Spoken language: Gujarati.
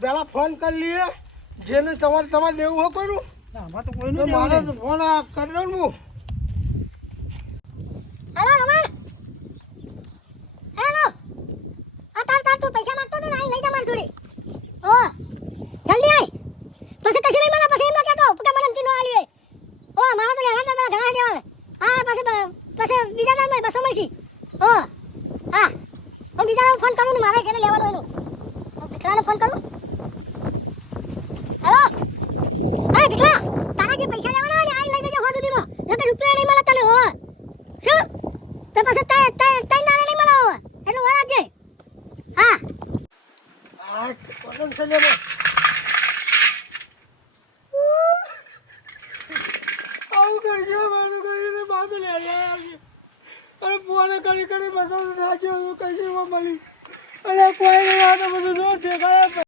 પેલા ફોન કરી લઈએ જેને તમારે દેવું હોય કરું આમાં તો કોઈ તો નહીં મારે તો ફોન કરી દઉં હું હેલો રમણ હેલો તાર તું પૈસા માંગતો તો ને લઈ જા માર જોડે ઓ જલ્દી આય પછી કશું નહીં મળે પછી એમ ના કહેતો કે મને તીનો આલી ઓ મારા તો લેવા ઘણા દેવા હા પછી બીજા દામ 200 મળશે ઓ હા હું બીજા ફોન કરું ને મારે જેને લેવાનો એનો હું ભીખલાને ફોન કરું હેલો હા ભીખલા તારા જે પૈસા લેવાના હોય ને આ લઈ જજો હો સુધીમાં નકર રૂપિયા નહીં મળે તને હો શું તો પછી તઈ ના નહીં મળે હો એટલું વરાજ છે હા હા કોણ છે લે આવું કરજો મારું કરીને બાદ લે અરે ફોન કરી બતાવું સાચું કશું મળી અને કોઈ નહીં આ તો બધું જો ઠેકાણા